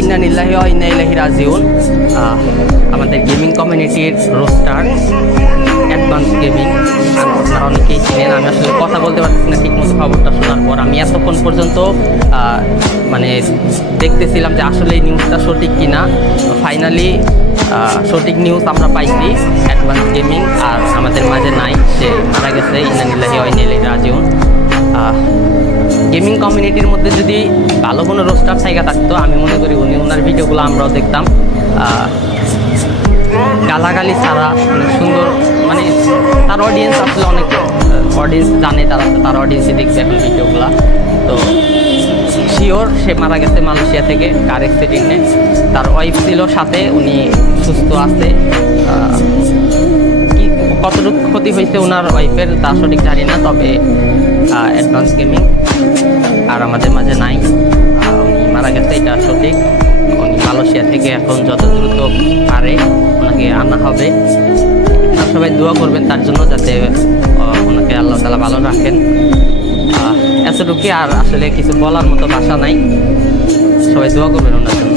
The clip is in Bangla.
ইন্না লিল্লাহি ওয়া ইন্না ইলাইহি রাজিউন। আমাদের গেমিং কমিউনিটির রোস্টার অ্যাডভান্স গেমিং, আপনারা অনেকেই চিনেন। আমি আসলে কথা বলতে পারতেছি না ঠিকমতো খবরটা শোনার পর। আমি এতক্ষণ পর্যন্ত মানে দেখতেছিলাম যে আসলে এই নিউজটা সঠিক কিনা। ফাইনালি সঠিক নিউজ আমরা পাইছি, অ্যাডভান্স গেমিং আর আমাদের মাঝে নাই, সে মারা গেছে। ইন্না লিল্লাহি ওয়া ইন্না ইলাইহি রাজিউন। গেমিং কমিউনিটির মধ্যে যদি ভালো কোনো রোস্টার জায়গা থাকতো, আমি মনে করি ওনার ভিডিওগুলো আমরাও দেখতাম। গালাগালি ছাড়া অনেক সুন্দর, মানে তার অডিয়েন্স আসলে অনেক অডিয়েন্স জানে, তার অডিয়েন্সই দেখছে এখন ভিডিওগুলো। তো শিওর সে মারা গেছে মালয়েশিয়া থেকে কার অ্যাক্সিডেন্টে। তার ওয়াইফ ছিল সাথে, উনি সুস্থ আছে। কি কতটুকু ক্ষতি হয়েছে ওনার ওয়াইফের তা সঠিক জানি না, তবে অ্যাডভান্স গেমিং আর আমাদের মাঝে নাই, উনি মারা গেছে এটা সঠিক। উনি মালয়েশিয়া থেকে এখন যত দ্রুত পারে ওনাকে আনা হবে। সবাই দোয়া করবেন তার জন্য, যাতে ওনাকে আল্লাহ তাআলা ভালো রাখেন। এতটুকুই, আর আসলে কিছু বলার মতো ভাষা নাই। সবাই দোয়া করবেন ওনার জন্য।